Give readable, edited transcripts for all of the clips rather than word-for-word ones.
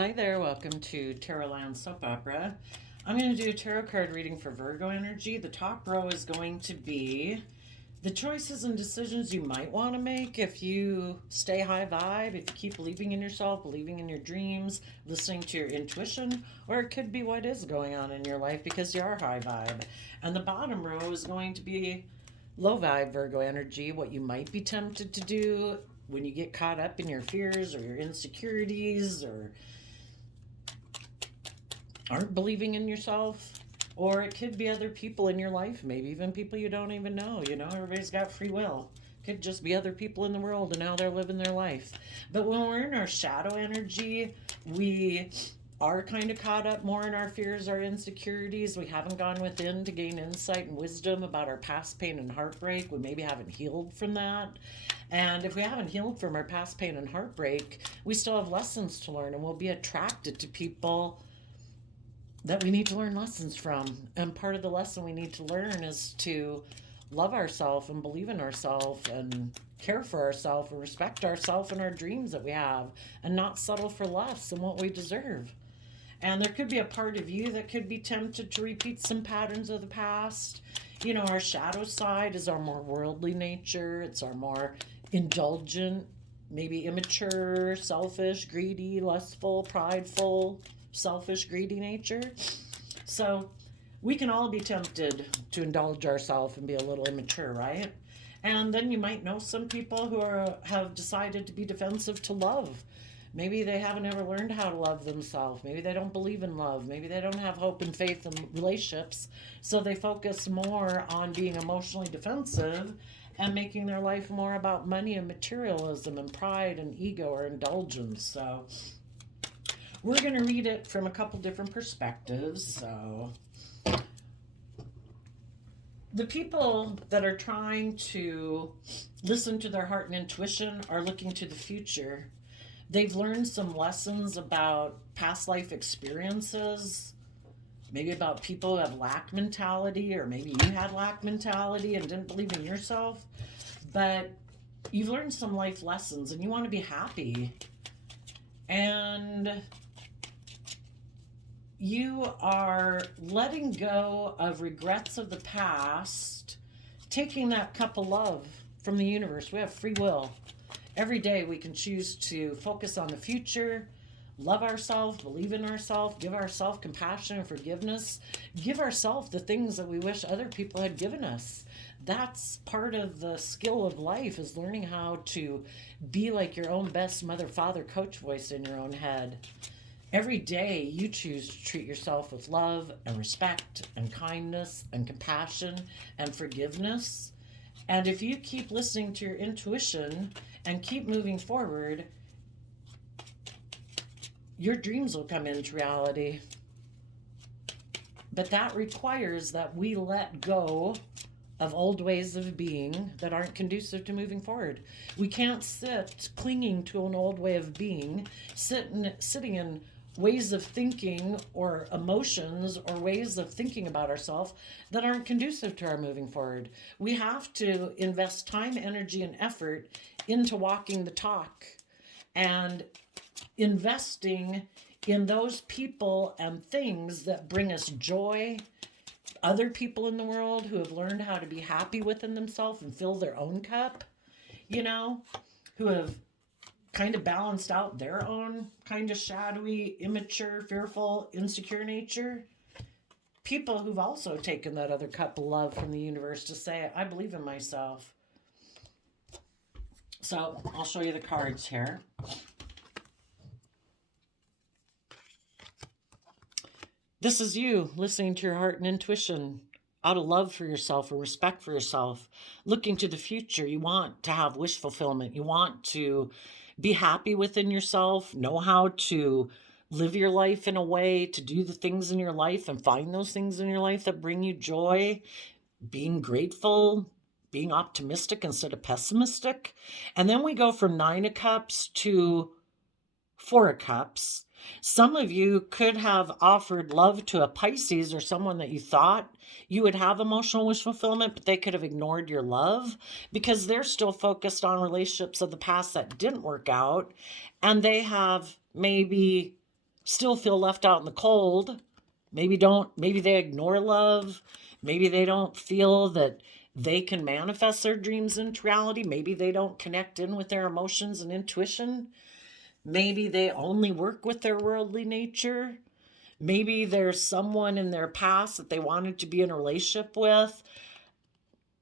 Hi there, welcome to Tarot Land Soap Opera. I'm going to do a tarot card reading for Virgo energy. The top row is going to be the choices and decisions you might want to make if you stay high vibe, if you keep believing in yourself, believing in your dreams, listening to your intuition, or it could be what is going on in your life because you are high vibe. And the bottom row is going to be low vibe Virgo energy, what you might be tempted to do when you get caught up in your fears or your insecurities or aren't believing in yourself. Or it could be other people in your life, maybe even people you don't even know. You know, everybody's got free will. Could just be other people in the world and how they're living their life. But when we're in our shadow energy, we are kind of caught up more in our fears, our insecurities. We haven't gone within to gain insight and wisdom about our past pain and heartbreak. We maybe haven't healed from that. And if we haven't healed from our past pain and heartbreak, we still have lessons to learn, and we'll be attracted to people that we need to learn lessons from. And part of the lesson we need to learn is to love ourselves and believe in ourselves and care for ourselves and respect ourselves and our dreams that we have and not settle for less than what we deserve. And there could be a part of you that could be tempted to repeat some patterns of the past. You know, our shadow side is our more worldly nature, it's our more indulgent, maybe immature, selfish, greedy, lustful, prideful, selfish, greedy nature. So we can all be tempted to indulge ourselves and be a little immature, right? And then you might know some people who have decided to be defensive to love. Maybe they haven't ever learned how to love themselves. Maybe they don't believe in love. Maybe they don't have hope and faith in relationships. So they focus more on being emotionally defensive and making their life more about money and materialism and pride and ego or indulgence. So we're going to read it from a couple different perspectives. So the people that are trying to listen to their heart and intuition are looking to the future. They've learned some lessons about past life experiences, maybe about people who have lack mentality, or maybe you had lack mentality and didn't believe in yourself. But you've learned some life lessons and you want to be happy. And you are letting go of regrets of the past, taking that cup of love from the universe. We have free will. Every day we can choose to focus on the future, love ourselves, believe in ourselves, give ourselves compassion and forgiveness, give ourselves the things that we wish other people had given us. That's part of the skill of life, is learning how to be like your own best mother, father, coach voice in your own head. Every day you choose to treat yourself with love and respect and kindness and compassion and forgiveness. And if you keep listening to your intuition and keep moving forward, your dreams will come into reality. But that requires that we let go of old ways of being that aren't conducive to moving forward. We can't sit clinging to an old way of being, sitting in ways of thinking or emotions or ways of thinking about ourselves that aren't conducive to our moving forward. We have to invest time, energy, and effort into walking the talk and investing in those people and things that bring us joy, other people in the world who have learned how to be happy within themselves and fill their own cup, you know, who have kind of balanced out their own kind of shadowy, immature, fearful, insecure nature. People who've also taken that other cup of love from the universe to say, I believe in myself. So I'll show you the cards here. This is you listening to your heart and intuition out of love for yourself or respect for yourself, looking to the future. You want to have wish fulfillment. You want to be happy within yourself, know how to live your life in a way to do the things in your life and find those things in your life that bring you joy, being grateful, being optimistic instead of pessimistic. And then we go from 9 of Cups to 4 of Cups. Some of you could have offered love to a Pisces or someone that you thought you would have emotional wish fulfillment, but they could have ignored your love because they're still focused on relationships of the past that didn't work out. And they have maybe still feel left out in the cold. Maybe they ignore love. Maybe they don't feel that they can manifest their dreams into reality. Maybe they don't connect in with their emotions and intuition. Maybe they only work with their worldly nature. Maybe there's someone in their past that they wanted to be in a relationship with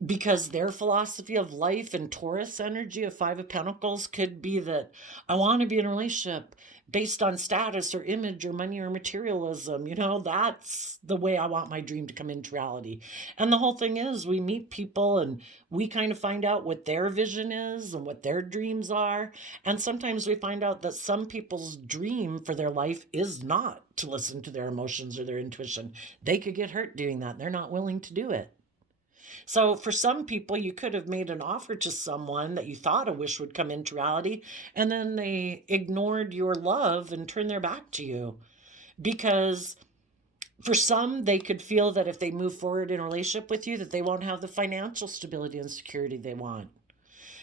because their philosophy of life and Taurus energy of Five of Pentacles could be that I want to be in a relationship based on status or image or money or materialism. That's the way I want my dream to come into reality. And the whole thing is, we meet people and we kind of find out what their vision is and what their dreams are. And sometimes we find out that some people's dream for their life is not to listen to their emotions or their intuition. They could get hurt doing that. They're not willing to do it. So for some people, you could have made an offer to someone that you thought a wish would come into reality, and then they ignored your love and turned their back to you. Because for some, they could feel that if they move forward in a relationship with you, that they won't have the financial stability and security they want.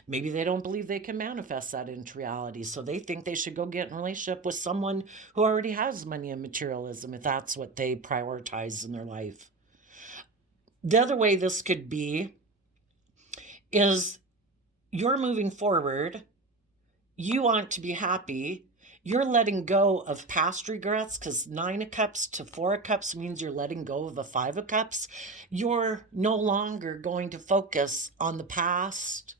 Maybe they don't believe they can manifest that into reality. So they think they should go get in a relationship with someone who already has money and materialism, if that's what they prioritize in their life. The other way this could be is you're moving forward. You want to be happy. You're letting go of past regrets, because 9 of Cups to 4 of Cups means you're letting go of a 5 of Cups. You're no longer going to focus on the past,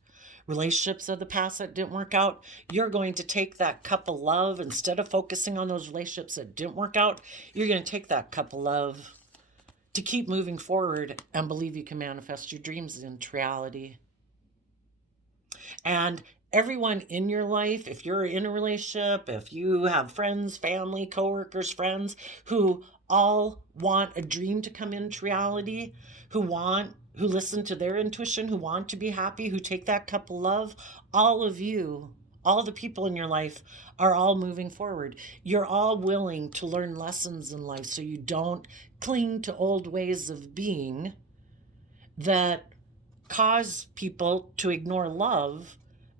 relationships of the past that didn't work out. You're going to take that cup of love. Instead of focusing on those relationships that didn't work out, you're going to take that cup of love to keep moving forward and believe you can manifest your dreams into reality. And everyone in your life, if you're in a relationship, if you have friends, family, coworkers, friends who all want a dream to come into reality, who listen to their intuition, who want to be happy, who take that cup of love, all of you, all the people in your life are all moving forward. You're all willing to learn lessons in life so you don't cling to old ways of being that cause people to ignore love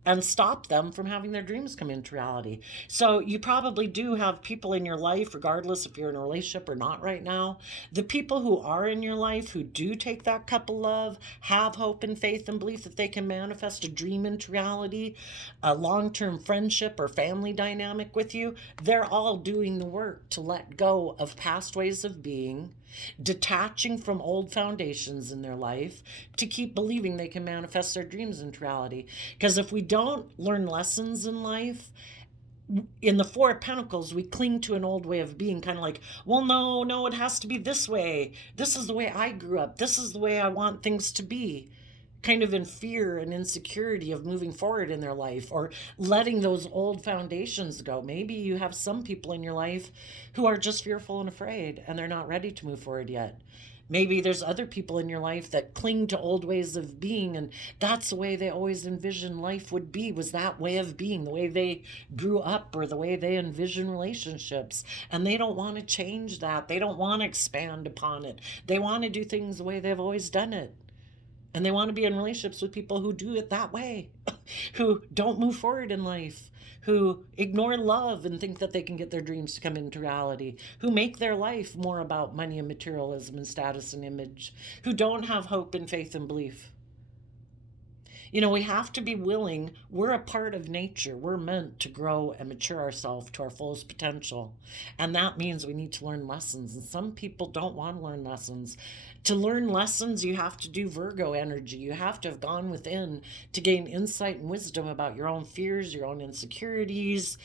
and stop them from having their dreams come into reality. So you probably do have people in your life, regardless if you're in a relationship or not right now. The people who are in your life, who do take that cup of love, have hope and faith and belief that they can manifest a dream into reality, a long-term friendship or family dynamic with you, they're all doing the work to let go of past ways of being, detaching from old foundations in their life to keep believing they can manifest their dreams into reality. Because if we don't learn lessons in life, in the Four of Pentacles, we cling to an old way of being, kind of like, well, no, it has to be this way. This is the way I grew up. This is the way I want things to be. Kind of in fear and insecurity of moving forward in their life or letting those old foundations go. Maybe you have some people in your life who are just fearful and afraid and they're not ready to move forward yet. Maybe there's other people in your life that cling to old ways of being, and that's the way they always envisioned life would be, was that way of being, the way they grew up or the way they envision relationships. And they don't want to change that. They don't want to expand upon it. They want to do things the way they've always done it. And they want to be in relationships with people who do it that way, who don't move forward in life, who ignore love and think that they can get their dreams to come into reality, who make their life more about money and materialism and status and image, who don't have hope and faith and belief. We have to be willing. We're a part of nature. We're meant to grow and mature ourselves to our fullest potential. And that means we need to learn lessons. And some people don't want to learn lessons. To learn lessons, you have to do Virgo energy. You have to have gone within to gain insight and wisdom about your own fears, your own insecurities.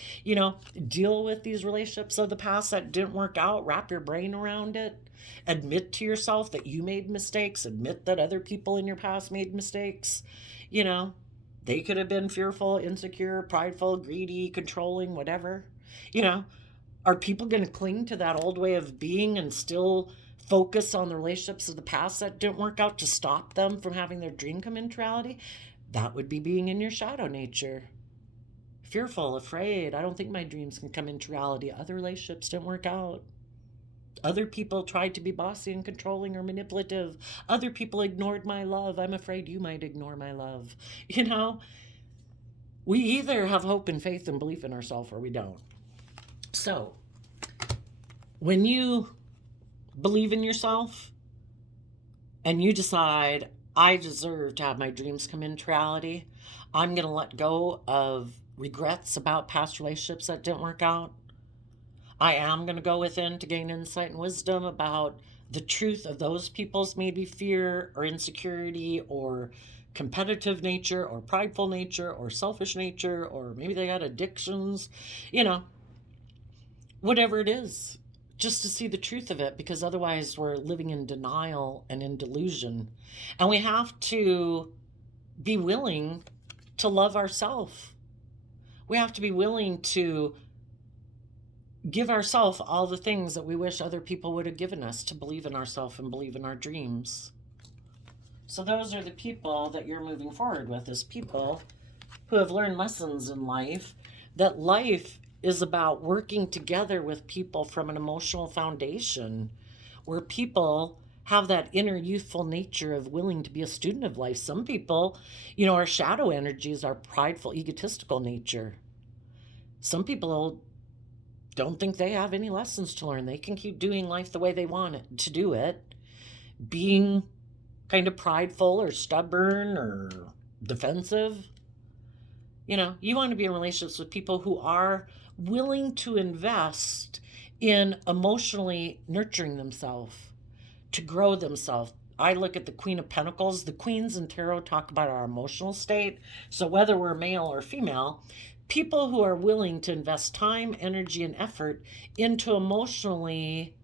Deal with these relationships of the past that didn't work out. Wrap your brain around it. Admit to yourself that you made mistakes. Admit that other people in your past made mistakes. They could have been fearful, insecure, prideful, greedy, controlling, whatever. Are people going to cling to that old way of being and still focus on the relationships of the past that didn't work out to stop them from having their dream come into reality? That would be being in your shadow nature. Fearful, afraid, I don't think my dreams can come into reality. Other relationships didn't work out. Other people tried to be bossy and controlling or manipulative. Other people ignored my love. I'm afraid you might ignore my love. We either have hope and faith and belief in ourselves or we don't. So When you believe in yourself and you decide, I deserve to have my dreams come into reality, I'm going to let go of regrets about past relationships that didn't work out. I am going to go within to gain insight and wisdom about the truth of those people's maybe fear or insecurity or competitive nature or prideful nature or selfish nature, or maybe they got addictions, you know, whatever it is, just to see the truth of it, because otherwise we're living in denial and in delusion. And we have to be willing to love ourselves. We have to be willing to give ourselves all the things that we wish other people would have given us, to believe in ourselves and believe in our dreams. So those are the people that you're moving forward with, is people who have learned lessons in life, that life is about working together with people from an emotional foundation, where people have that inner youthful nature of willing to be a student of life. Some people, our shadow energies are prideful, egotistical nature. Some people don't think they have any lessons to learn. They can keep doing life the way they want it to do it, being kind of prideful or stubborn or defensive. You want to be in relationships with people who are willing to invest in emotionally nurturing themselves, to grow themselves. I look at the Queen of Pentacles. The queens in tarot talk about our emotional state. So whether we're male or female, people who are willing to invest time, energy, and effort into emotionally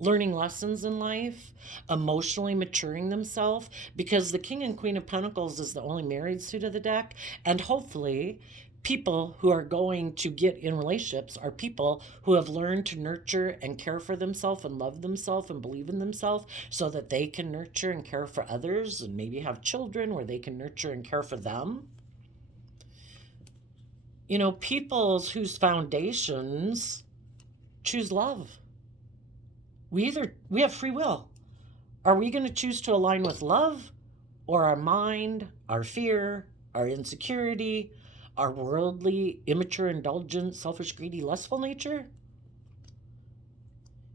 learning lessons in life, emotionally maturing themselves, because the King and Queen of Pentacles is the only married suit of the deck. And hopefully people who are going to get in relationships are people who have learned to nurture and care for themselves and love themselves and believe in themselves, so that they can nurture and care for others and maybe have children where they can nurture and care for them. Peoples whose foundations choose love. We have free will. Are we going to choose to align with love, or our mind, our fear, our insecurity, our worldly, immature, indulgent, selfish, greedy, lustful nature?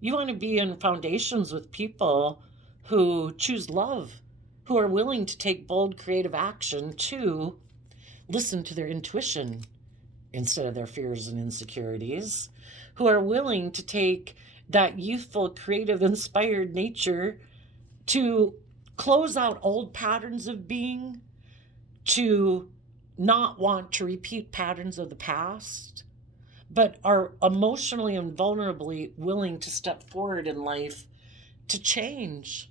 You want to be in foundations with people who choose love, who are willing to take bold, creative action to listen to their intuition instead of their fears and insecurities, who are willing to take that youthful, creative, inspired nature to close out old patterns of being, to not want to repeat patterns of the past, but are emotionally and vulnerably willing to step forward in life to change.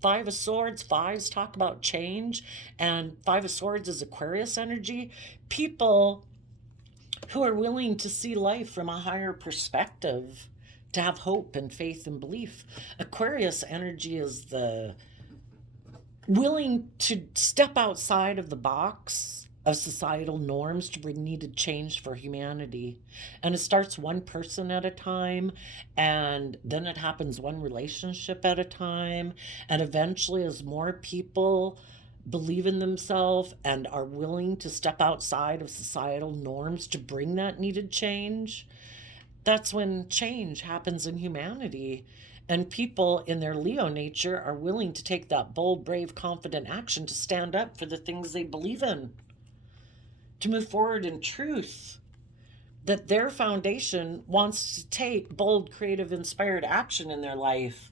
Five of Swords, fives talk about change, and Five of Swords is Aquarius energy. People who are willing to see life from a higher perspective, to have hope and faith and belief. Aquarius energy is the willing to step outside of the box of societal norms to bring needed change for humanity. And it starts one person at a time, and then it happens one relationship at a time, and eventually as more people believe in themselves and are willing to step outside of societal norms to bring that needed change, that's when change happens in humanity. And people in their Leo nature are willing to take that bold, brave, confident action to stand up for the things they believe in, to move forward in truth, that their foundation wants to take bold, creative, inspired action in their life,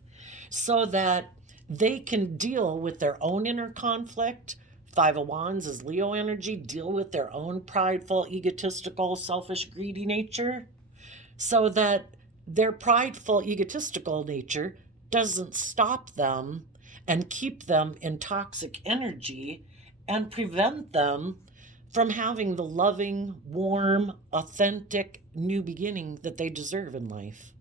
so that they can deal with their own inner conflict. Five of Wands is Leo energy, deal with their own prideful, egotistical, selfish, greedy nature, so that their prideful, egotistical nature doesn't stop them and keep them in toxic energy and prevent them from having the loving, warm, authentic new beginning that they deserve in life,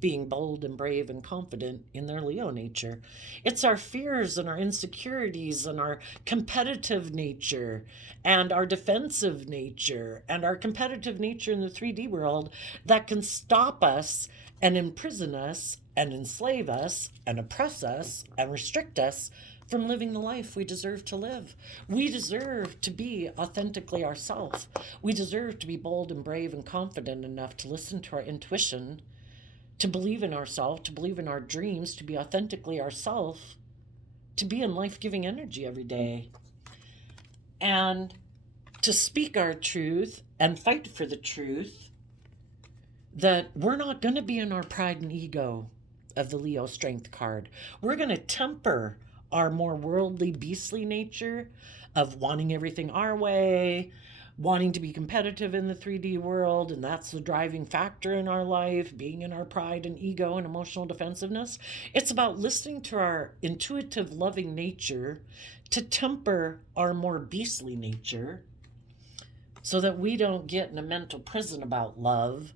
being bold and brave and confident in their Leo nature. It's our fears and our insecurities and our competitive nature and our defensive nature and our competitive nature in the 3D world that can stop us and imprison us and enslave us and oppress us and restrict us from living the life we deserve to live. We deserve to be authentically ourselves. We deserve to be bold and brave and confident enough to listen to our intuition, to believe in ourselves, to believe in our dreams, to be authentically ourselves, to be in life-giving energy every day, and to speak our truth and fight for the truth, that we're not going to be in our pride and ego of the Leo strength card. We're going to temper our more worldly, beastly nature of wanting everything our way, wanting to be competitive in the 3D world, and that's the driving factor in our life, being in our pride and ego and emotional defensiveness. It's about listening to our intuitive, loving nature to temper our more beastly nature so that we don't get in a mental prison about love,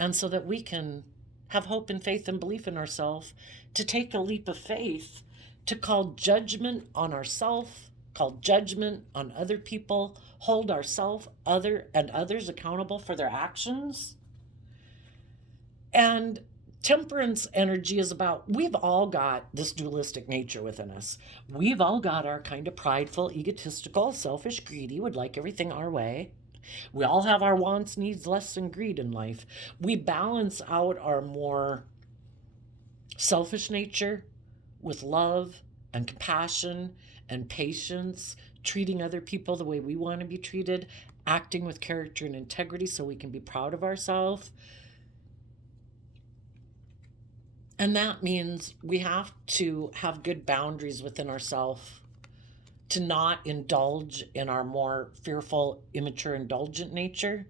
and so that we can have hope and faith and belief in ourselves, to take a leap of faith, to call judgment on ourselves, call judgment on other people, hold ourselves and others accountable for their actions. And temperance energy is about, we've all got this dualistic nature within us. We've all got our kind of prideful, egotistical, selfish, greedy, would like everything our way. We all have our wants, needs, lusts, and greed in life. We balance out our more selfish nature with love and compassion and patience, treating other people the way we want to be treated, acting with character and integrity so we can be proud of ourselves. And that means we have to have good boundaries within ourselves, to not indulge in our more fearful, immature, indulgent nature.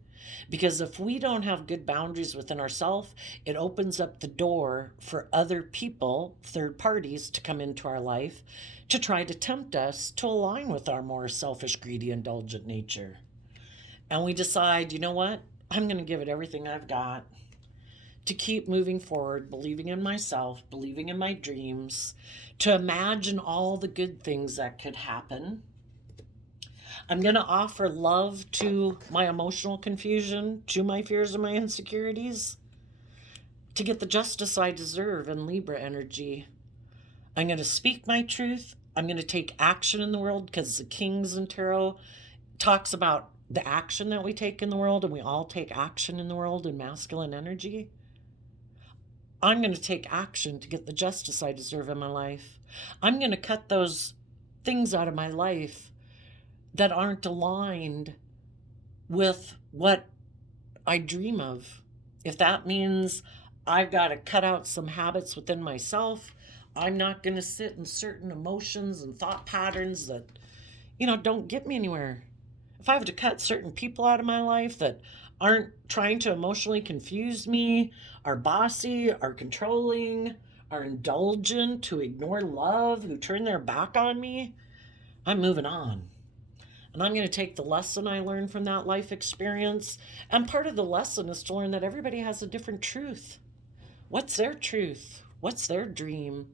Because if we don't have good boundaries within ourselves, it opens up the door for other people, third parties, to come into our life to try to tempt us to align with our more selfish, greedy, indulgent nature. And we decide, you know what? I'm going to give it everything I've got to keep moving forward, believing in myself, believing in my dreams, to imagine all the good things that could happen. I'm going to offer love to my emotional confusion, to my fears and my insecurities, to get the justice I deserve in Libra energy. I'm going to speak my truth. I'm going to take action in the world, because the Kings in Tarot talks about the action that we take in the world, and we all take action in the world in masculine energy. I'm going to take action to get the justice I deserve in my life. I'm going to cut those things out of my life that aren't aligned with what I dream of. If that means I've got to cut out some habits within myself, I'm not going to sit in certain emotions and thought patterns that, don't get me anywhere. If I have to cut certain people out of my life that aren't trying to emotionally confuse me, are bossy, are controlling, are indulgent, who ignore love, who turn their back on me, I'm moving on. And I'm going to take the lesson I learned from that life experience. And part of the lesson is to learn that everybody has a different truth. What's their truth? What's their dream?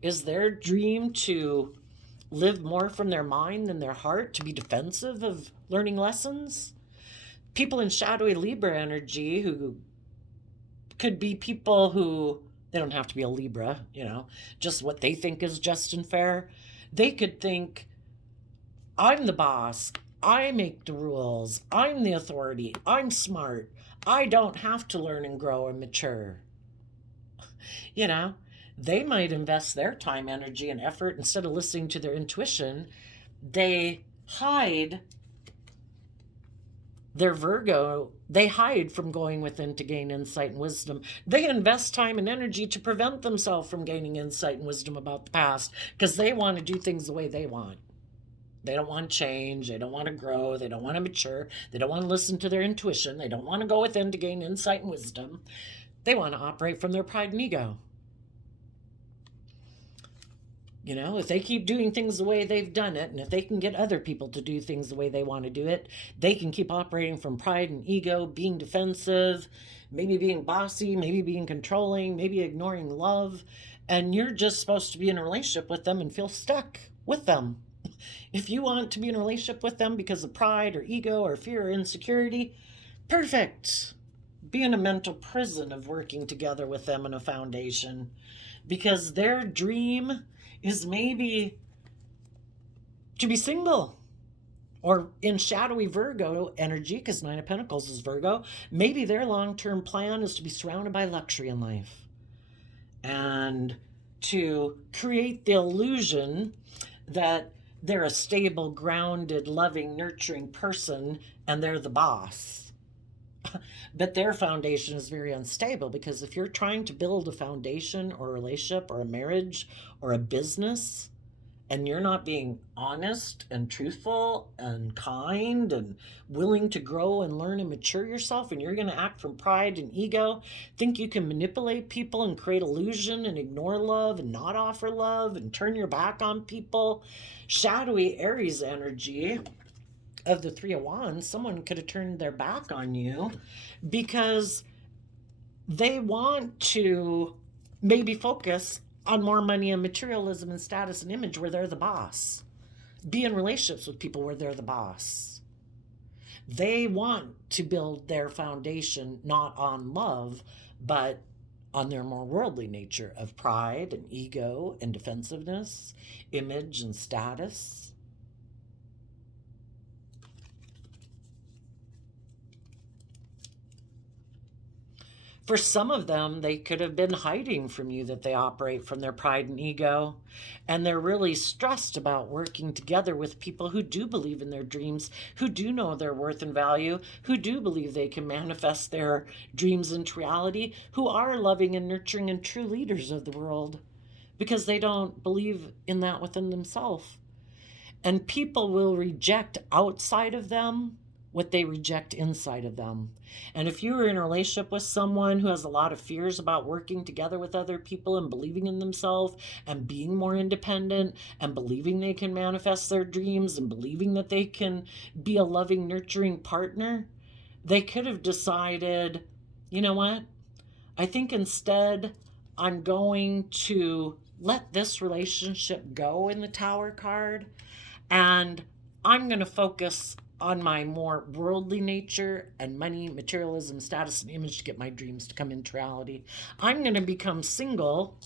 Is their dream to live more from their mind than their heart, to be defensive of learning lessons? People in shadowy Libra energy, who could be people who, they don't have to be a Libra, just what they think is just and fair. They could think, I'm the boss, I make the rules, I'm the authority, I'm smart, I don't have to learn and grow and mature. They might invest their time, energy, and effort, instead of listening to their intuition, they hide their Virgo, they hide from going within to gain insight and wisdom. They invest time and energy to prevent themselves from gaining insight and wisdom about the past, because they want to do things the way they want. They don't want to change. They don't want to grow. They don't want to mature. They don't want to listen to their intuition. They don't want to go within to gain insight and wisdom. They want to operate from their pride and ego. If they keep doing things the way they've done it, and if they can get other people to do things the way they want to do it, they can keep operating from pride and ego, being defensive, maybe being bossy, maybe being controlling, maybe ignoring love. And you're just supposed to be in a relationship with them and feel stuck with them. If you want to be in a relationship with them because of pride or ego or fear or insecurity, perfect. Be in a mental prison of working together with them in a foundation, because their dream is maybe to be single, Or in shadowy Virgo energy, because Nine of Pentacles is Virgo, maybe their long-term plan is to be surrounded by luxury in life and to create the illusion that they're a stable, grounded, loving, nurturing person and they're the boss. But their foundation is very unstable, because if you're trying to build a foundation or a relationship or a marriage or a business, and you're not being honest and truthful and kind and willing to grow and learn and mature yourself, and you're going to act from pride and ego, think you can manipulate people and create illusion and ignore love and not offer love and turn your back on people. Shadowy Aries energy of the Three of Wands, someone could have turned their back on you because they want to maybe focus on more money and materialism and status and image where they're the boss. Be in relationships with people where they're the boss. They want to build their foundation not on love, but on their more worldly nature of pride and ego and defensiveness, image and status. For some of them, they could have been hiding from you that they operate from their pride and ego. And they're really stressed about working together with people who do believe in their dreams, who do know their worth and value, who do believe they can manifest their dreams into reality, who are loving and nurturing and true leaders of the world, because they don't believe in that within themselves. And people will reject outside of them what they reject inside of them. And if you are in a relationship with someone who has a lot of fears about working together with other people and believing in themselves and being more independent and believing they can manifest their dreams and believing that they can be a loving, nurturing partner, they could have decided, you know what? I think instead I'm going to let this relationship go in the Tower card, and I'm going to focus on my more worldly nature and money, materialism, status, and image to get my dreams to come into reality. I'm going to become single.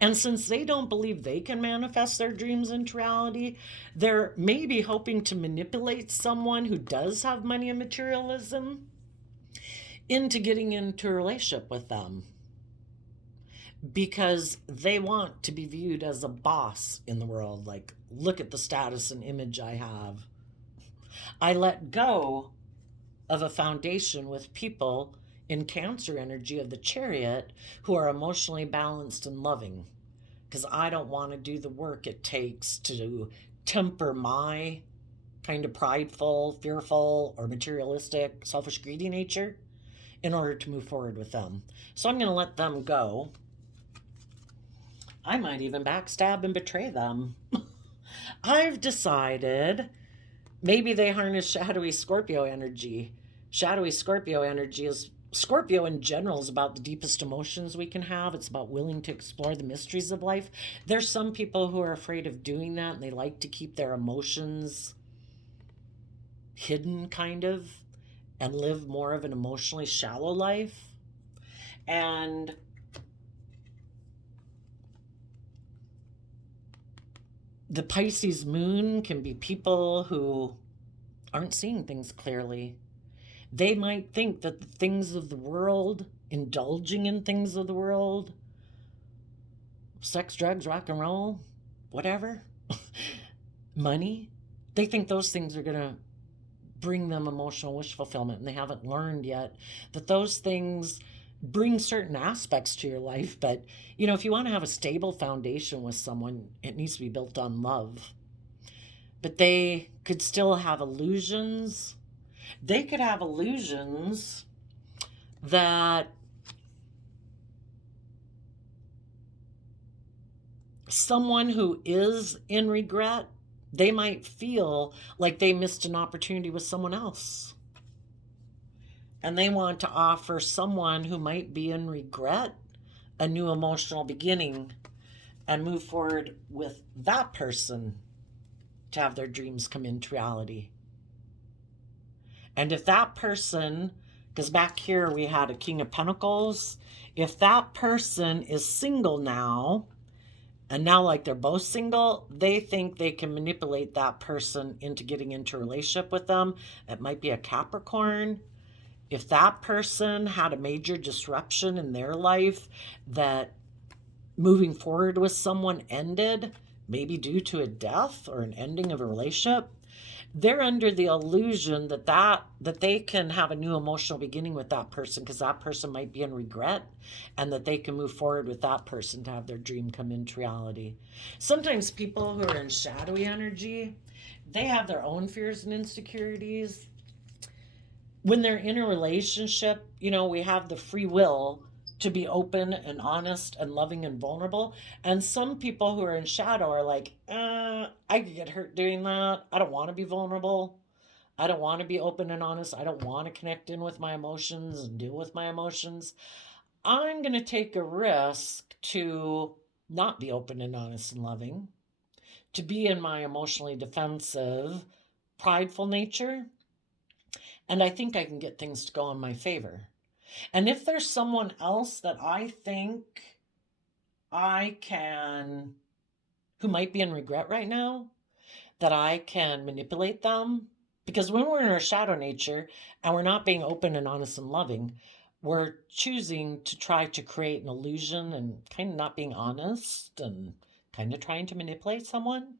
And since they don't believe they can manifest their dreams into reality, they're maybe hoping to manipulate someone who does have money and materialism into getting into a relationship with them, because they want to be viewed as a boss in the world. Like, look at the status and image I have. I let go of a foundation with people in Cancer energy of the Chariot who are emotionally balanced and loving, because I don't want to do the work it takes to temper my kind of prideful, fearful, or materialistic, selfish, greedy nature in order to move forward with them. So I'm going to let them go. I might even backstab and betray them. I've decided maybe they harness shadowy Scorpio energy. Shadowy Scorpio energy is, Scorpio in general is about the deepest emotions we can have. It's about willing to explore the mysteries of life. There's some people who are afraid of doing that, and they like to keep their emotions hidden, kind of, and live more of an emotionally shallow life. And the Pisces moon can be people who aren't seeing things clearly. They might think that the things of the world, indulging in things of the world, sex, drugs, rock and roll, whatever, money, they think those things are going to bring them emotional wish fulfillment, and they haven't learned yet that those things bring certain aspects to your life. But, you know, if you want to have a stable foundation with someone, it needs to be built on love. But they could still have illusions. They could have illusions that someone who is in regret, they might feel like they missed an opportunity with someone else. And they want to offer someone who might be in regret a new emotional beginning and move forward with that person to have their dreams come into reality. And if that person, because back here we had a King of Pentacles, if that person is single now And now, like they're both single, they think they can manipulate that person into getting into a relationship with them. It might be a Capricorn. If that person had a major disruption in their life that moving forward with someone ended, maybe due to a death or an ending of a relationship, they're under the illusion that they can have a new emotional beginning with that person because that person might be in regret, and that they can move forward with that person to have their dream come into reality. Sometimes people who are in shadowy energy, they have their own fears and insecurities. When they're in a relationship, we have the free will to be open and honest and loving and vulnerable. And some people who are in shadow are like, I could get hurt doing that. I don't want to be vulnerable. I don't want to be open and honest. I don't want to connect in with my emotions and deal with my emotions. I'm going to take a risk to not be open and honest and loving, to be in my emotionally defensive, prideful nature. And I think I can get things to go in my favor. And if there's someone else that I think I can, who might be in regret right now, that I can manipulate them. Because when we're in our shadow nature and we're not being open and honest and loving, we're choosing to try to create an illusion and kind of not being honest and kind of trying to manipulate someone.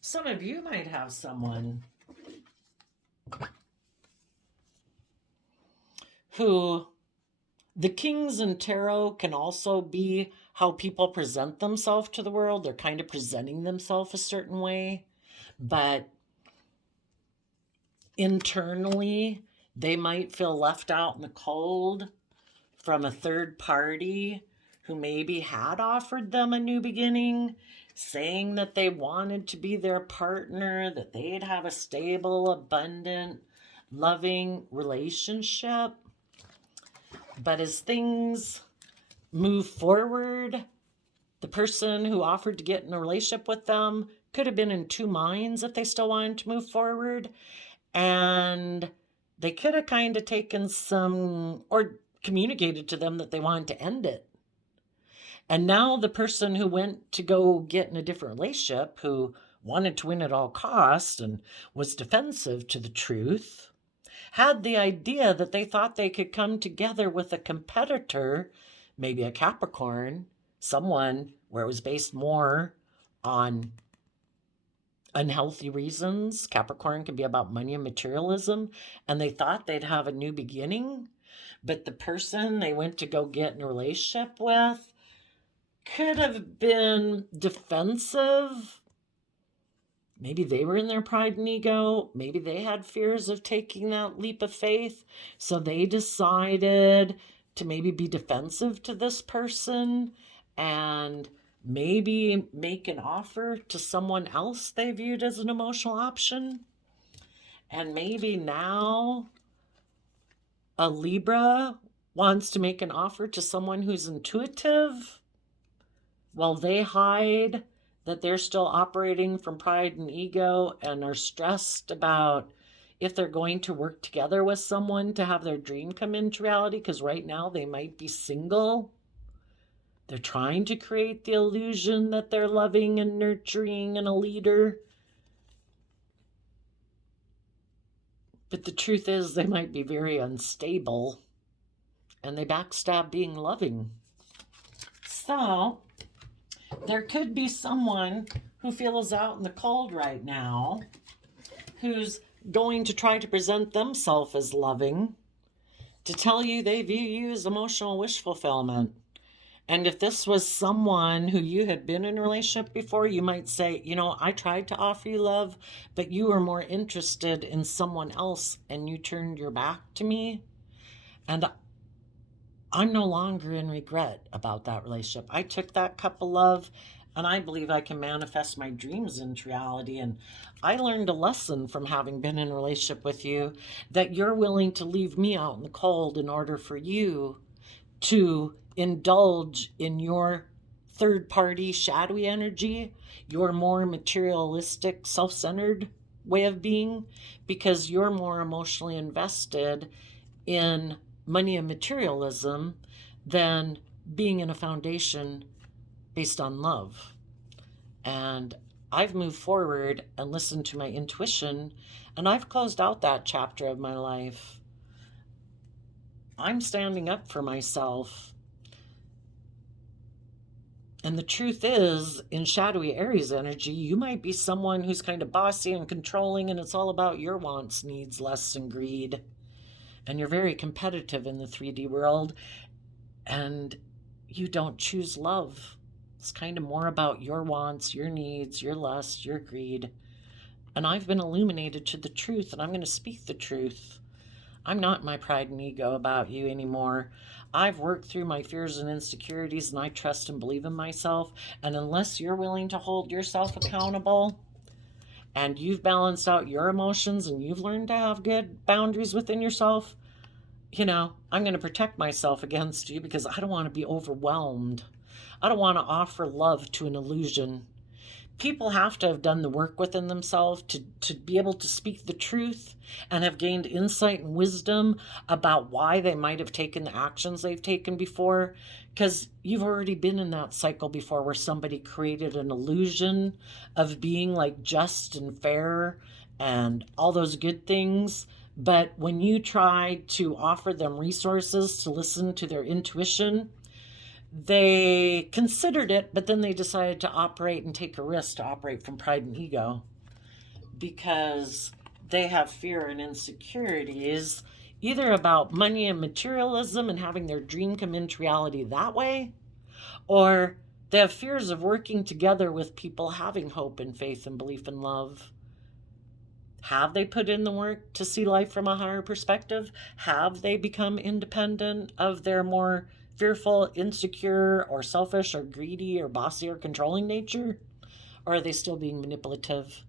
Some of you might have someone who, the kings in tarot can also be how people present themselves to the world. They're kind of presenting themselves a certain way, but internally they might feel left out in the cold from a third party who maybe had offered them a new beginning, saying that they wanted to be their partner, that they'd have a stable, abundant, loving relationship. But as things move forward, the person who offered to get in a relationship with them could have been in two minds if they still wanted to move forward. And they could have kind of taken some, or communicated to them that they wanted to end it. And now the person who went to go get in a different relationship, who wanted to win at all costs and was defensive to the truth, had the idea that they thought they could come together with a competitor, maybe a Capricorn, someone where it was based more on unhealthy reasons. Capricorn can be about money and materialism, and they thought they'd have a new beginning. But the person they went to go get in a relationship with could have been defensive. Maybe they were in their pride and ego. Maybe they had fears of taking that leap of faith. So they decided to maybe be defensive to this person and maybe make an offer to someone else they viewed as an emotional option. And maybe now a Libra wants to make an offer to someone who's intuitive while they hide that they're still operating from pride and ego and are stressed about if they're going to work together with someone to have their dream come into reality, because right now they might be single. They're trying to create the illusion that they're loving and nurturing and a leader. But the truth is they might be very unstable and they backstab being loving. So there could be someone who feels out in the cold right now, who's going to try to present themselves as loving, to tell you they view you as emotional wish fulfillment. And if this was someone who you had been in a relationship before, you might say, I tried to offer you love, but you were more interested in someone else and you turned your back to me. And I'm no longer in regret about that relationship. I took that cup of love and I believe I can manifest my dreams into reality. And I learned a lesson from having been in a relationship with you, that you're willing to leave me out in the cold in order for you to indulge in your third party shadowy energy, your more materialistic, self-centered way of being, because you're more emotionally invested in money and materialism than being in a foundation based on love. And I've moved forward and listened to my intuition, and I've closed out that chapter of my life. I'm standing up for myself. And the truth is, in shadowy Aries energy, you might be someone who's kind of bossy and controlling, and it's all about your wants, needs, lusts, and greed. And you're very competitive in the 3D world, and you don't choose love. It's kind of more about your wants, your needs, your lusts, your greed. And I've been illuminated to the truth, and I'm going to speak the truth. I'm not in my pride and ego about you anymore. I've worked through my fears and insecurities, and I trust and believe in myself. And unless you're willing to hold yourself accountable, and you've balanced out your emotions, and you've learned to have good boundaries within yourself, I'm going to protect myself against you, because I don't want to be overwhelmed. I don't want to offer love to an illusion. People have to have done the work within themselves to be able to speak the truth and have gained insight and wisdom about why they might have taken the actions they've taken before, because you've already been in that cycle before where somebody created an illusion of being like just and fair and all those good things. But when you try to offer them resources to listen to their intuition, they considered it, but then they decided to operate and take a risk to operate from pride and ego, because they have fear and insecurities, either about money and materialism and having their dream come into reality that way, or they have fears of working together with people having hope and faith and belief and love. Have they put in the work to see life from a higher perspective? Have they become independent of their more fearful, insecure, or selfish, or greedy, or bossy, or controlling nature? Or are they still being manipulative?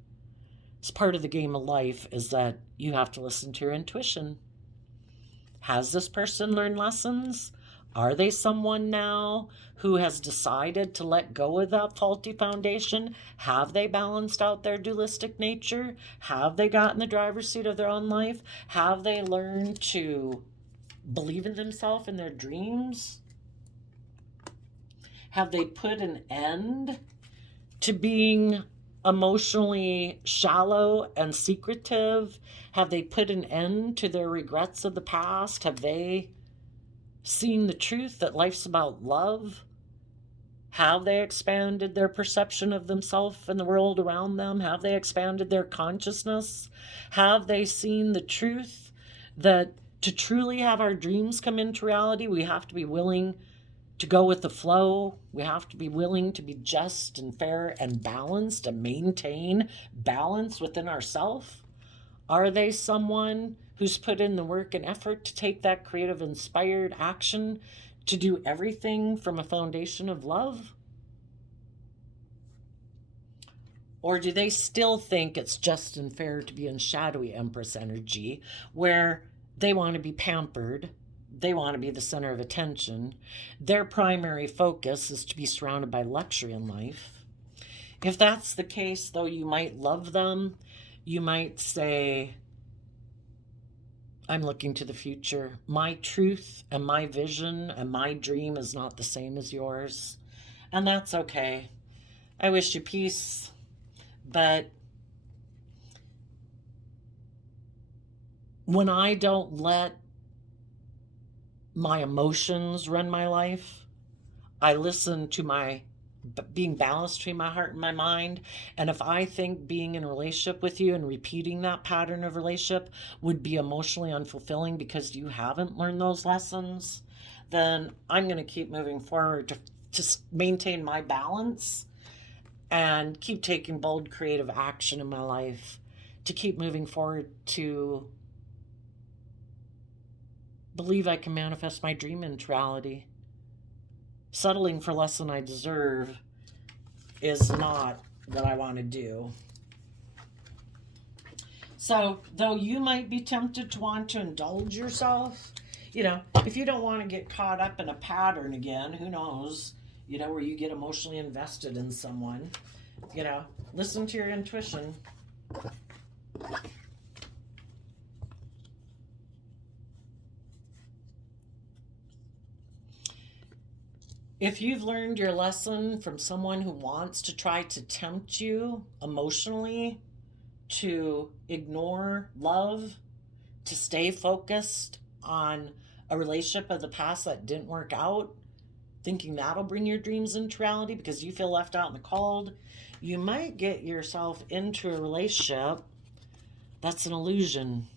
It's part of the game of life, is that you have to listen to your intuition. Has this person learned lessons? Are they someone now who has decided to let go of that faulty foundation? Have they balanced out their dualistic nature? Have they gotten the driver's seat of their own life? Have they learned to believe in themselves and their dreams? Have they put an end to being emotionally shallow and secretive? Have they put an end to their regrets of the past? Have they seen the truth that life's about love? Have they expanded their perception of themselves and the world around them? Have they expanded their consciousness? Have they seen the truth that to truly have our dreams come into reality, we have to be willing to go with the flow. We have to be willing to be just and fair and balanced and maintain balance within ourselves. Are they someone who's put in the work and effort to take that creative, inspired action to do everything from a foundation of love? Or do they still think it's just and fair to be in shadowy Empress energy, where they want to be pampered, they want to be the center of attention, their primary focus is to be surrounded by luxury in life? If that's the case, though, you might love them. You might say, I'm looking to the future. My truth and my vision and my dream is not the same as yours. And that's okay. I wish you peace. But when I don't let my emotions run my life, I listen to my being balanced between my heart and my mind. And if I think being in a relationship with you and repeating that pattern of relationship would be emotionally unfulfilling because you haven't learned those lessons, then I'm going to keep moving forward to maintain my balance and keep taking bold creative action in my life, to keep moving forward, to believe I can manifest my dream into reality. Settling for less than I deserve is not what I want to do. So, though you might be tempted to want to indulge yourself, if you don't want to get caught up in a pattern again, who knows, where you get emotionally invested in someone, listen to your intuition. If you've learned your lesson from someone who wants to try to tempt you emotionally to ignore love, to stay focused on a relationship of the past that didn't work out, thinking that'll bring your dreams into reality because you feel left out in the cold, you might get yourself into a relationship that's an illusion.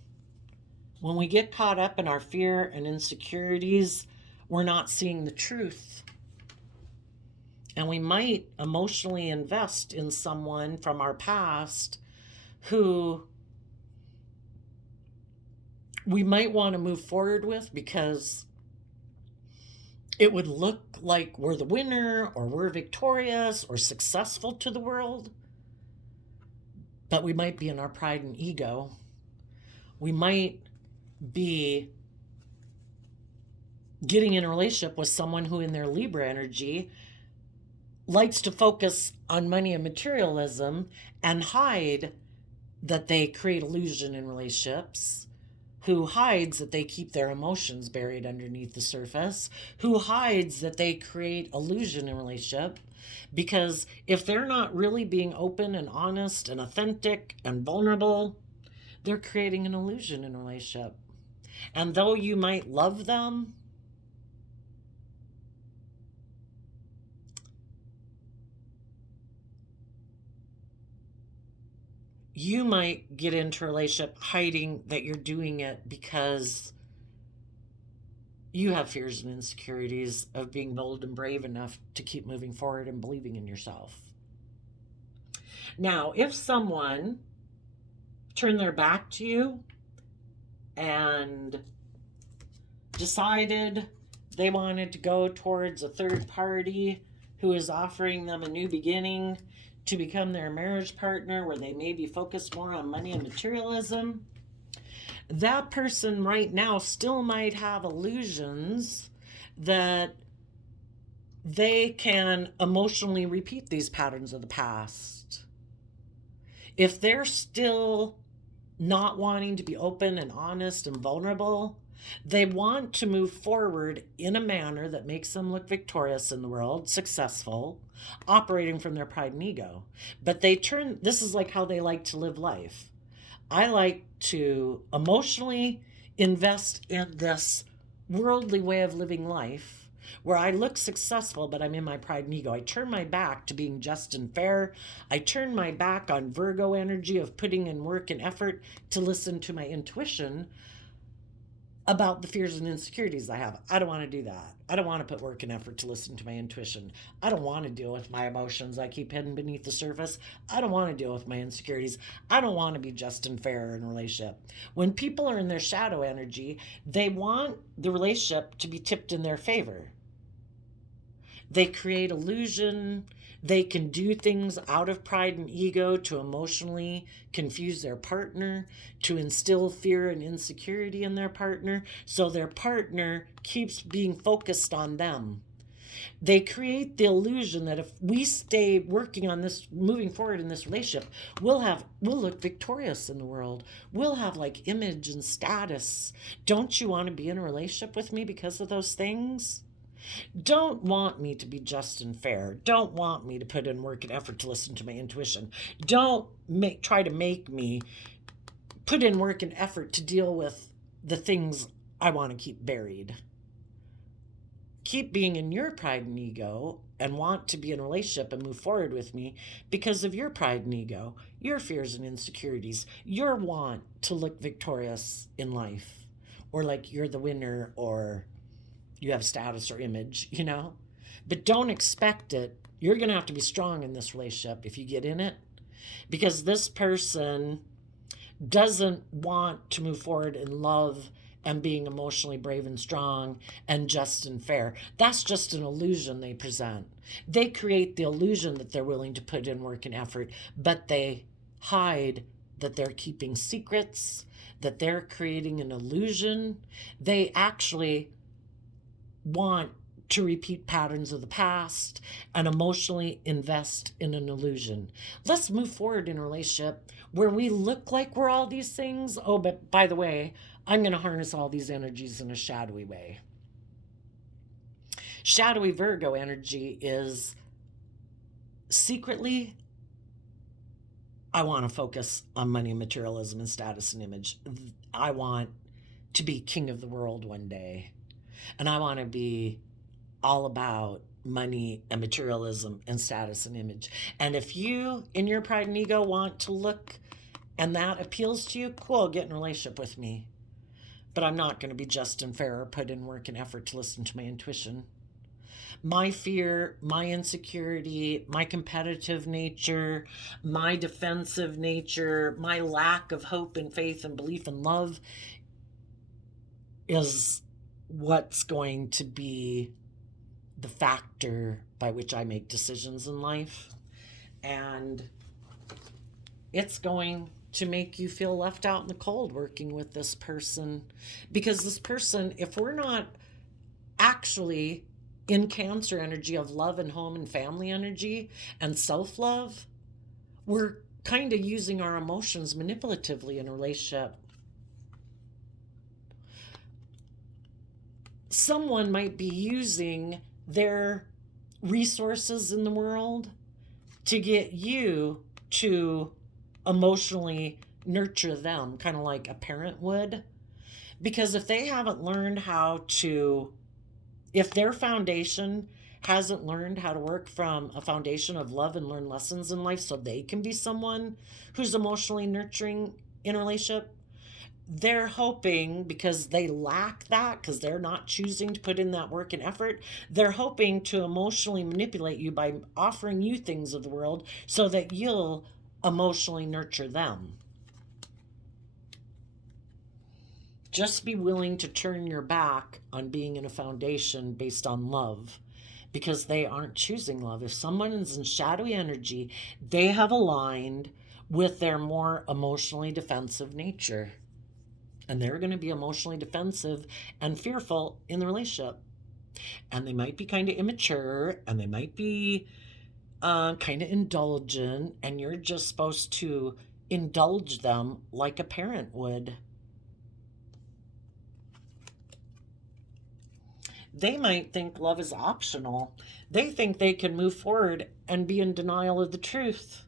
When we get caught up in our fear and insecurities, we're not seeing the truth. And we might emotionally invest in someone from our past who we might want to move forward with because it would look like we're the winner or we're victorious or successful to the world. But we might be in our pride and ego. We might be getting in a relationship with someone who in their Libra energy likes to focus on money and materialism and hide that they create illusion in relationships, who hides that they keep their emotions buried underneath the surface, who hides that they create illusion in relationship, because if they're not really being open and honest and authentic and vulnerable, they're creating an illusion in a relationship. And though you might love them, you might get into a relationship hiding that you're doing it because you have fears and insecurities of being bold and brave enough to keep moving forward and believing in yourself. Now, if someone turned their back to you and decided they wanted to go towards a third party who is offering them a new beginning to become their marriage partner, where they may be focused more on money and materialism, that person right now still might have illusions that they can emotionally repeat these patterns of the past. If they're still not wanting to be open and honest and vulnerable, they want to move forward in a manner that makes them look victorious in the world, successful, operating from their pride and ego. But this is like how they like to live life. I like to emotionally invest in this worldly way of living life where I look successful, but I'm in my pride and ego. I turn my back to being just and fair. I turn my back on Virgo energy of putting in work and effort to listen to my intuition about the fears and insecurities I have. I don't want to do that. I don't want to put work and effort to listen to my intuition. I don't want to deal with my emotions I keep hidden beneath the surface. I don't want to deal with my insecurities. I don't want to be just and fair in a relationship. When people are in their shadow energy, they want the relationship to be tipped in their favor. They create illusion. They can do things out of pride and ego to emotionally confuse their partner, to instill fear and insecurity in their partner, so their partner keeps being focused on them. They create the illusion that if we stay working on this, moving forward in this relationship, we'll look victorious in the world. We'll have like image and status. Don't you want to be in a relationship with me because of those things? Don't want me to be just and fair. Don't want me to put in work and effort to listen to my intuition. Don't try to make me put in work and effort to deal with the things I want to keep buried. Keep being in your pride and ego and want to be in a relationship and move forward with me because of your pride and ego, your fears and insecurities, your want to look victorious in life, or like you're the winner, or you have status or image, but don't expect it. You're going to have to be strong in this relationship if you get in it, because this person doesn't want to move forward in love and being emotionally brave and strong and just and fair. That's just an illusion they present. They create the illusion that they're willing to put in work and effort, but they hide that they're keeping secrets, that they're creating an illusion. They actually want to repeat patterns of the past and emotionally invest in an illusion. Let's move forward in a relationship where we look like we're all these things. Oh, but by the way, I'm going to harness all these energies in a shadowy way. Shadowy Virgo energy is secretly, I want to focus on money, materialism, and status and image. I want to be king of the world one day. And I want to be all about money and materialism and status and image. And if you, in your pride and ego, want to look and that appeals to you, cool, get in a relationship with me. But I'm not going to be just and fair or put in work and effort to listen to my intuition. My fear, my insecurity, my competitive nature, my defensive nature, my lack of hope and faith and belief and love is what's going to be the factor by which I make decisions in life. And it's going to make you feel left out in the cold working with this person. Because this person, if we're not actually in Cancer energy of love and home and family energy and self-love, we're kind of using our emotions manipulatively in a relationship. Someone might be using their resources in the world to get you to emotionally nurture them, kind of like a parent would. Because if they haven't learned how to, if their foundation hasn't learned how to work from a foundation of love and learn lessons in life so they can be someone who's emotionally nurturing in a relationship, they're hoping, because they lack that, because they're not choosing to put in that work and effort, they're hoping to emotionally manipulate you by offering you things of the world so that you'll emotionally nurture them. Just be willing to turn your back on being in a foundation based on love, because they aren't choosing love. If someone is in shadowy energy, they have aligned with their more emotionally defensive nature. And they're going to be emotionally defensive and fearful in the relationship. And they might be kind of immature, and they might be kind of indulgent, and you're just supposed to indulge them like a parent would. They might think love is optional. They think they can move forward and be in denial of the truth,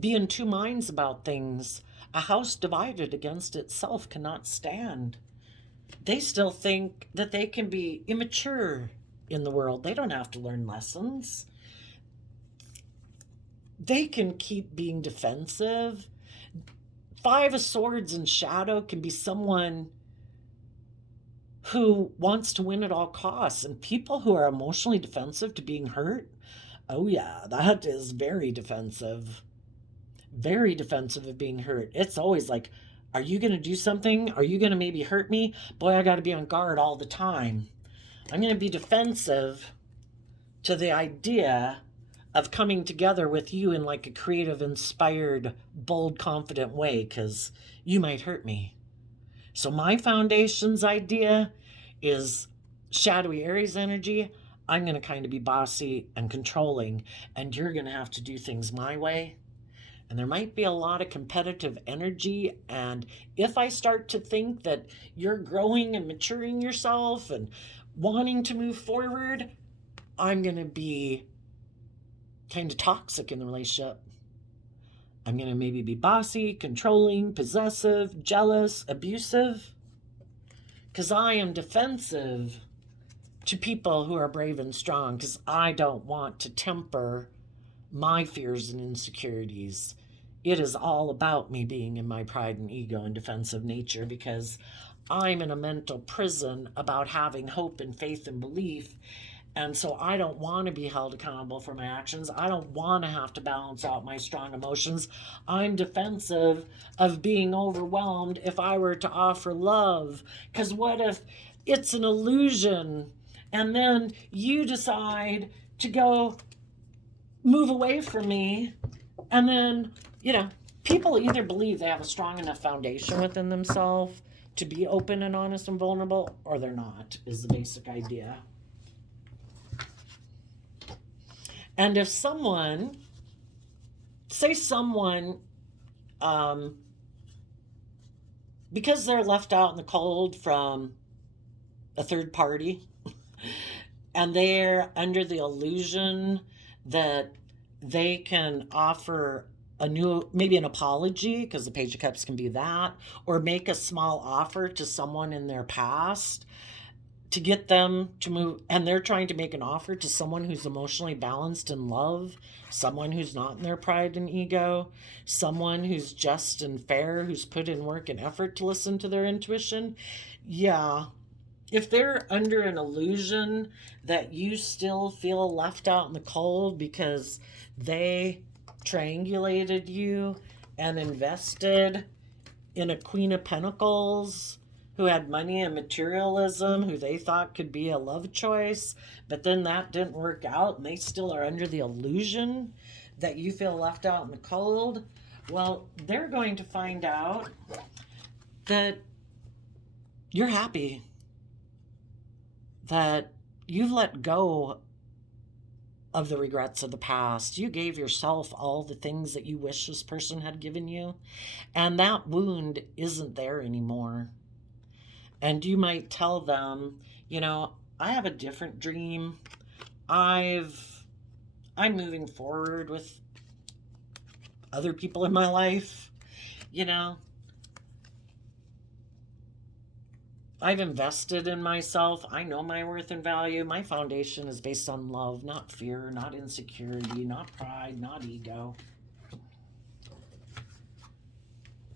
be in two minds about things. A house divided against itself cannot stand. They still think that they can be immature in the world. They don't have to learn lessons. They can keep being defensive. Five of Swords in shadow can be someone who wants to win at all costs. And people who are emotionally defensive to being hurt, oh yeah, that is very defensive. Very defensive of being hurt. It's always like, are you going to do something? Are you going to maybe hurt me? Boy, I got to be on guard all the time. I'm going to be defensive to the idea of coming together with you in like a creative, inspired, bold, confident way, because you might hurt me. So my foundation's idea is shadowy Aries energy. I'm going to kind of be bossy and controlling, and you're going to have to do things my way. And there might be a lot of competitive energy. And if I start to think that you're growing and maturing yourself and wanting to move forward, I'm going to be kind of toxic in the relationship. I'm going to maybe be bossy, controlling, possessive, jealous, abusive, because I am defensive to people who are brave and strong, because I don't want to temper my fears and insecurities. It is all about me being in my pride and ego and defensive nature, because I'm in a mental prison about having hope and faith and belief. And so I don't want to be held accountable for my actions. I don't want to have to balance out my strong emotions. I'm defensive of being overwhelmed if I were to offer love. Because what if it's an illusion and then you decide to go move away from me, and then, people either believe they have a strong enough foundation within themselves to be open and honest and vulnerable, or they're not, is the basic idea. And if someone, because they're left out in the cold from a third party, and they're under the illusion that they can offer a new, maybe an apology, because the Page of Cups can be that, or make a small offer to someone in their past to get them to move. And they're trying to make an offer to someone who's emotionally balanced in love, someone who's not in their pride and ego, someone who's just and fair, who's put in work and effort to listen to their intuition. Yeah, if they're under an illusion that you still feel left out in the cold because they triangulated you and invested in a Queen of Pentacles who had money and materialism, who they thought could be a love choice, but then that didn't work out and they still are under the illusion that you feel left out in the cold, well, they're going to find out that you're happy, that you've let go of the regrets of the past. You gave yourself all the things that you wish this person had given you, and that wound isn't there anymore. And you might tell them, I have a different dream. I'm moving forward with other people in my life. I've invested in myself. I know my worth and value. My foundation is based on love, not fear, not insecurity, not pride, not ego.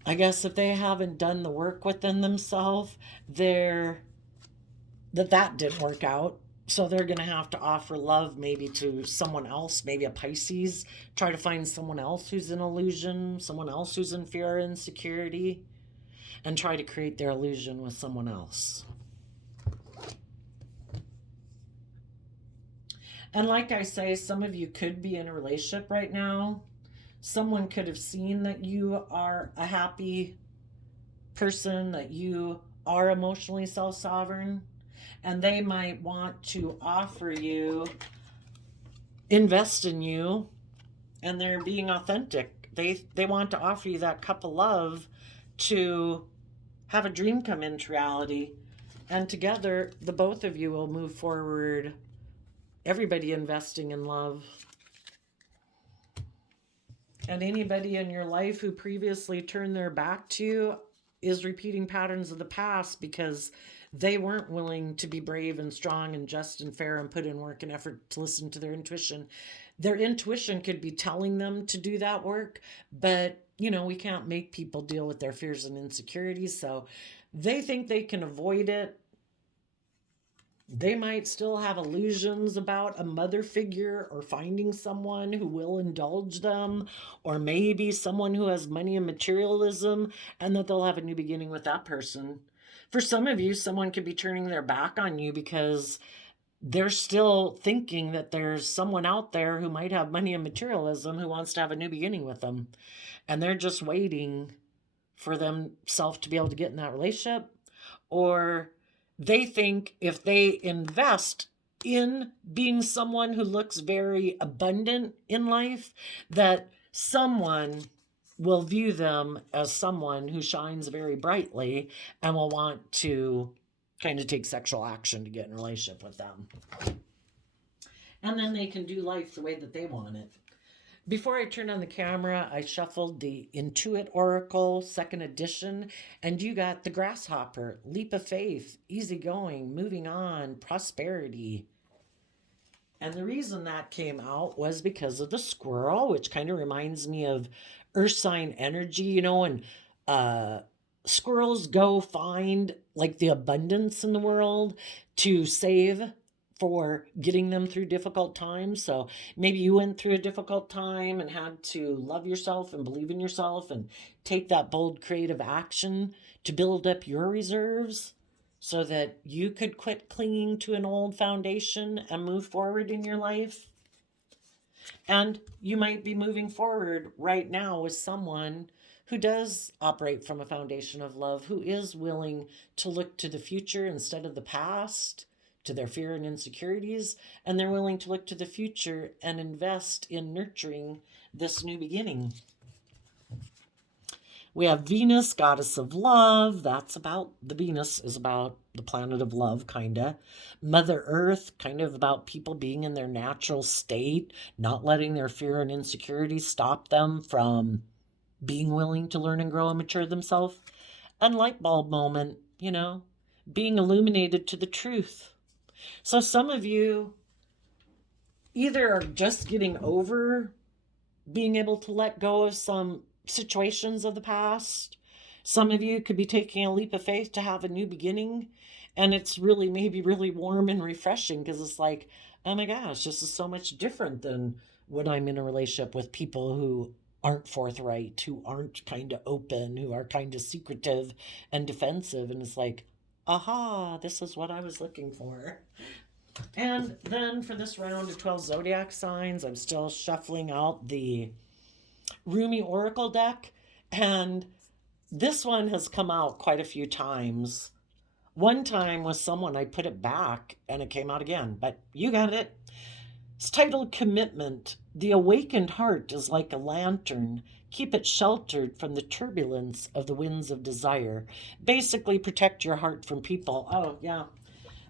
I guess if they haven't done the work within themselves, that didn't work out. So they're going to have to offer love maybe to someone else, maybe a Pisces. Try to find someone else who's in illusion, someone else who's in fear or insecurity, and try to create their illusion with someone else. And like I say, some of you could be in a relationship right now. Someone could have seen that you are a happy person, that you are emotionally self-sovereign, and they might want to offer you, invest in you, and they're being authentic. They want to offer you that cup of love to have a dream come into reality. And together, the both of you will move forward, everybody investing in love. And anybody in your life who previously turned their back to you is repeating patterns of the past because they weren't willing to be brave and strong and just and fair and put in work and effort to listen to their intuition. Their intuition could be telling them to do that work, but we can't make people deal with their fears and insecurities, so they think they can avoid it. They might still have illusions about a mother figure or finding someone who will indulge them, or maybe someone who has money and materialism, and that they'll have a new beginning with that person. For some of you, someone could be turning their back on you because they're still thinking that there's someone out there who might have money and materialism who wants to have a new beginning with them. And they're just waiting for themselves to be able to get in that relationship. Or they think if they invest in being someone who looks very abundant in life, that someone will view them as someone who shines very brightly and will want to kind of take sexual action to get in a relationship with them. And then they can do life the way that they want it. Before I turned on the camera, I shuffled the Intuit Oracle 2nd edition, and you got the grasshopper, leap of faith, easygoing, moving on, prosperity. And the reason that came out was because of the squirrel, which kind of reminds me of earth sign energy, and squirrels go find like the abundance in the world to save for getting them through difficult times. So maybe you went through a difficult time and had to love yourself and believe in yourself and take that bold creative action to build up your reserves so that you could quit clinging to an old foundation and move forward in your life. And you might be moving forward right now with someone who does operate from a foundation of love, who is willing to look to the future instead of the past, to their fear and insecurities, and they're willing to look to the future and invest in nurturing this new beginning. We have Venus, goddess of love. That's about, the Venus is about the planet of love, kind of. Mother Earth, kind of about people being in their natural state, not letting their fear and insecurities stop them from being willing to learn and grow and mature themselves. And light bulb moment, being illuminated to the truth. So some of you either are just getting over being able to let go of some situations of the past. Some of you could be taking a leap of faith to have a new beginning. And it's really, maybe really warm and refreshing because it's like, oh my gosh, this is so much different than when I'm in a relationship with people who aren't forthright, who aren't kind of open, who are kind of secretive and defensive. And it's like, aha, this is what I was looking for. And then for this round of 12 zodiac signs, I'm still shuffling out the Rumi Oracle deck. And this one has come out quite a few times. One time with someone, I put it back and it came out again, but you got it. It's titled Commitment. The awakened heart is like a lantern. Keep it sheltered from the turbulence of the winds of desire. Basically, protect your heart from people. Oh, yeah.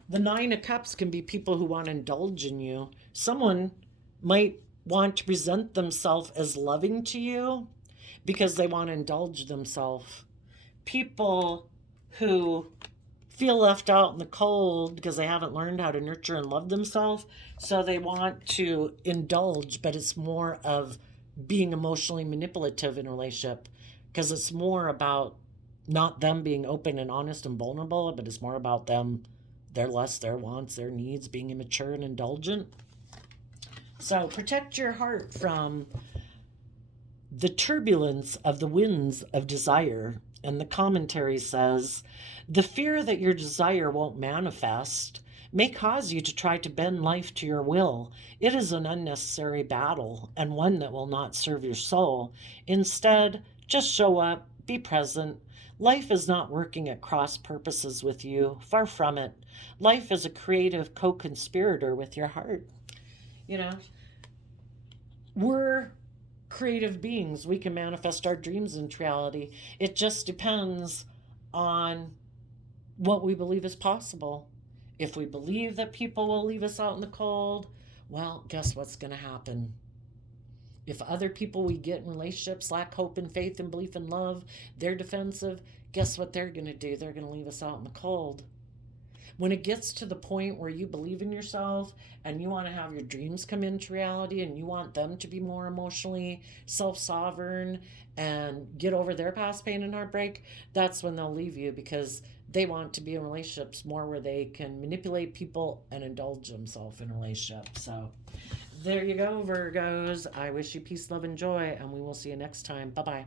The Nine of Cups can be people who want to indulge in you. Someone might want to present themselves as loving to you because they want to indulge themselves. People who feel left out in the cold because they haven't learned how to nurture and love themselves, so they want to indulge, but it's more of being emotionally manipulative in a relationship because it's more about not them being open and honest and vulnerable, but it's more about them, their lusts, their wants, their needs, being immature and indulgent. So protect your heart from the turbulence of the winds of desire. And the commentary says, the fear that your desire won't manifest may cause you to try to bend life to your will. It is an unnecessary battle and one that will not serve your soul. Instead, just show up, be present. Life is not working at cross purposes with you. Far from it. Life is a creative co-conspirator with your heart. We're creative beings. We can manifest our dreams into reality. It just depends on what we believe is possible. If we believe that people will leave us out in the cold, well, guess what's going to happen? If other people we get in relationships lack hope and faith and belief and love, they're defensive, guess what they're going to do? They're going to leave us out in the cold. When it gets to the point where you believe in yourself and you want to have your dreams come into reality and you want them to be more emotionally self-sovereign and get over their past pain and heartbreak, that's when they'll leave you because they want to be in relationships more where they can manipulate people and indulge themselves in relationships. So there you go, Virgos. I wish you peace, love, and joy, and we will see you next time. Bye-bye.